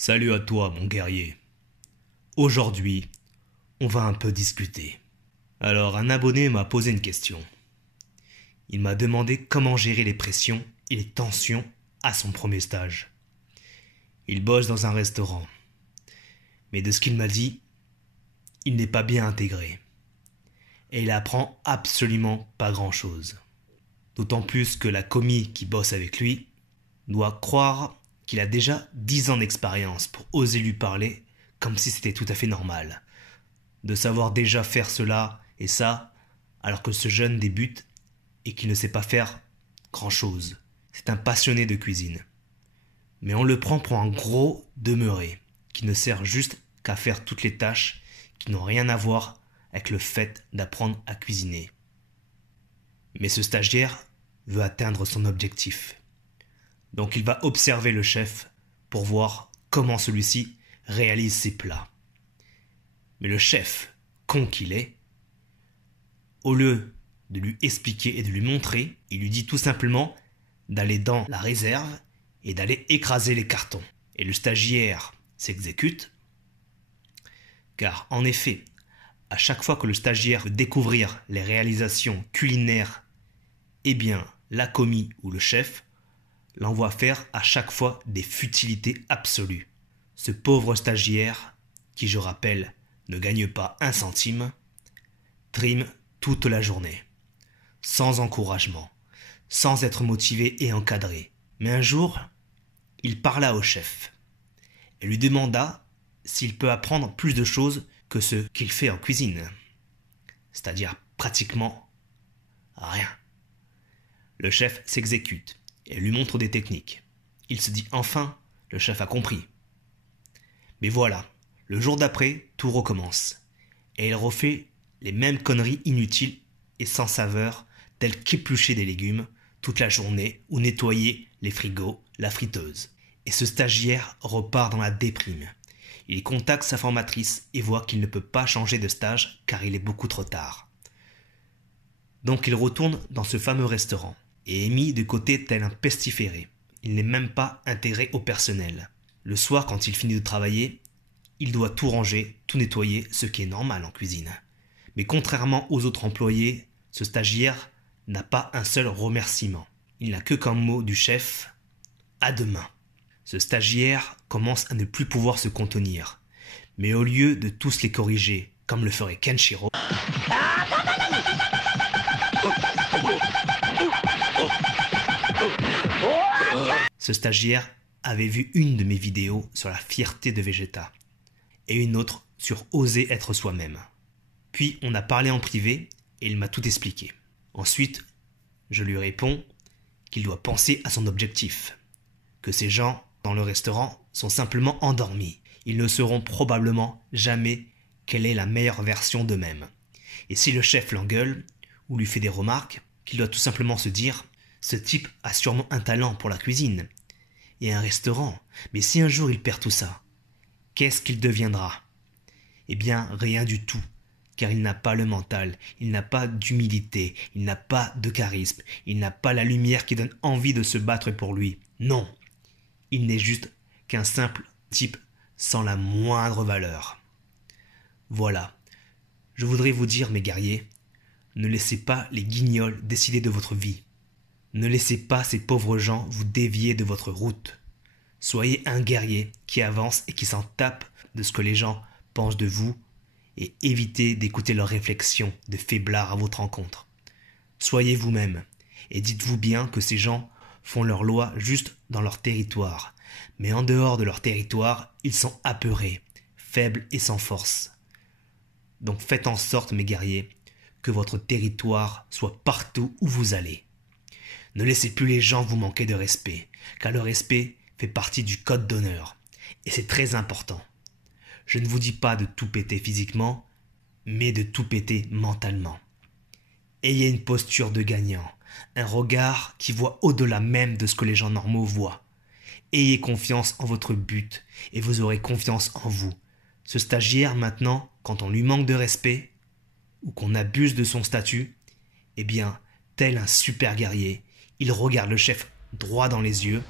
Salut à toi, mon guerrier. Aujourd'hui, on va un peu discuter. Alors, un abonné m'a posé une question. Il m'a demandé comment gérer les pressions et les tensions à son premier stage. Il bosse dans un restaurant. Mais de ce qu'il m'a dit, il n'est pas bien intégré. Et il apprend absolument pas grand-chose. D'autant plus que la commis qui bosse avec lui doit croire qu'il a déjà 10 ans d'expérience pour oser lui parler comme si c'était tout à fait normal. De savoir déjà faire cela et ça, alors que ce jeune débute et qu'il ne sait pas faire grand-chose. C'est un passionné de cuisine. Mais on le prend pour un gros demeuré, qui ne sert juste qu'à faire toutes les tâches qui n'ont rien à voir avec le fait d'apprendre à cuisiner. Mais ce stagiaire veut atteindre son objectif. Donc il va observer le chef pour voir comment celui-ci réalise ses plats. Mais le chef, con qu'il est, au lieu de lui expliquer et de lui montrer, il lui dit tout simplement d'aller dans la réserve et d'aller écraser les cartons. Et le stagiaire s'exécute, car en effet, à chaque fois que le stagiaire veut découvrir les réalisations culinaires, eh bien, la commis ou le chef l'envoie faire à chaque fois des futilités absolues. Ce pauvre stagiaire, qui je rappelle ne gagne pas un centime, trime toute la journée, sans encouragement, sans être motivé et encadré. Mais un jour, il parla au chef et lui demanda s'il peut apprendre plus de choses que ce qu'il fait en cuisine, c'est-à-dire pratiquement rien. Le chef s'exécute et lui montre des techniques. Il se dit enfin, le chef a compris. Mais voilà, le jour d'après, tout recommence. Et il refait les mêmes conneries inutiles et sans saveur, telles qu'éplucher des légumes toute la journée ou nettoyer les frigos, la friteuse. Et ce stagiaire repart dans la déprime. Il contacte sa formatrice et voit qu'il ne peut pas changer de stage car il est beaucoup trop tard. Donc il retourne dans ce fameux restaurant et est mis de côté tel un pestiféré. Il n'est même pas intégré au personnel. Le soir, quand il finit de travailler, il doit tout ranger, tout nettoyer, ce qui est normal en cuisine. Mais contrairement aux autres employés, ce stagiaire n'a pas un seul remerciement. Il n'a que comme mot du chef « à demain ». Ce stagiaire commence à ne plus pouvoir se contenir. Mais au lieu de tous les corriger, comme le ferait Kenshiro, ce stagiaire avait vu une de mes vidéos sur la fierté de Vegeta et une autre sur oser être soi-même. Puis on a parlé en privé et il m'a tout expliqué. Ensuite, je lui réponds qu'il doit penser à son objectif, que ces gens dans le restaurant sont simplement endormis. Ils ne sauront probablement jamais quelle est la meilleure version d'eux-mêmes. Et si le chef l'engueule ou lui fait des remarques, qu'il doit tout simplement se dire « ce type a sûrement un talent pour la cuisine et un restaurant, mais si un jour il perd tout ça, qu'est-ce qu'il deviendra ?» Eh bien, rien du tout, car il n'a pas le mental, il n'a pas d'humilité, il n'a pas de charisme, il n'a pas la lumière qui donne envie de se battre pour lui. Non, il n'est juste qu'un simple type sans la moindre valeur. Voilà, je voudrais vous dire, mes guerriers, ne laissez pas les guignols décider de votre vie. Ne laissez pas ces pauvres gens vous dévier de votre route. Soyez un guerrier qui avance et qui s'en tape de ce que les gens pensent de vous et évitez d'écouter leurs réflexions de faiblards à votre encontre. Soyez vous-même et dites-vous bien que ces gens font leurs lois juste dans leur territoire. Mais en dehors de leur territoire, ils sont apeurés, faibles et sans force. Donc faites en sorte, mes guerriers, que votre territoire soit partout où vous allez. Ne laissez plus les gens vous manquer de respect, car le respect fait partie du code d'honneur. Et c'est très important. Je ne vous dis pas de tout péter physiquement, mais de tout péter mentalement. Ayez une posture de gagnant, un regard qui voit au-delà même de ce que les gens normaux voient. Ayez confiance en votre but et vous aurez confiance en vous. Ce stagiaire maintenant, quand on lui manque de respect ou qu'on abuse de son statut, eh bien, tel un super guerrier, il regarde le chef droit dans les yeux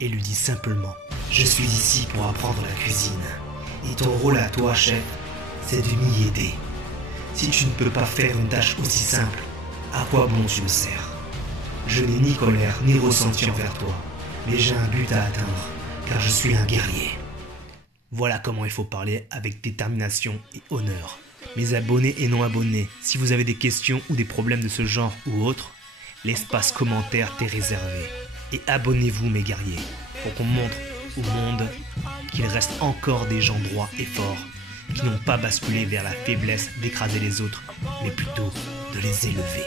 et lui dis simplement « Je suis ici pour apprendre la cuisine, et ton rôle à toi, chef, c'est de m'y aider. Si tu ne peux pas faire une tâche aussi simple, à quoi bon tu me sers? Je n'ai ni colère ni ressenti envers toi, mais j'ai un but à atteindre, car je suis un guerrier. » Voilà comment il faut parler avec détermination et honneur. Mes abonnés et non abonnés, si vous avez des questions ou des problèmes de ce genre ou autre, l'espace commentaire t'est réservé. Et abonnez-vous mes guerriers, pour qu'on montre au monde qu'il reste encore des gens droits et forts, qui n'ont pas basculé vers la faiblesse d'écraser les autres, mais plutôt de les élever.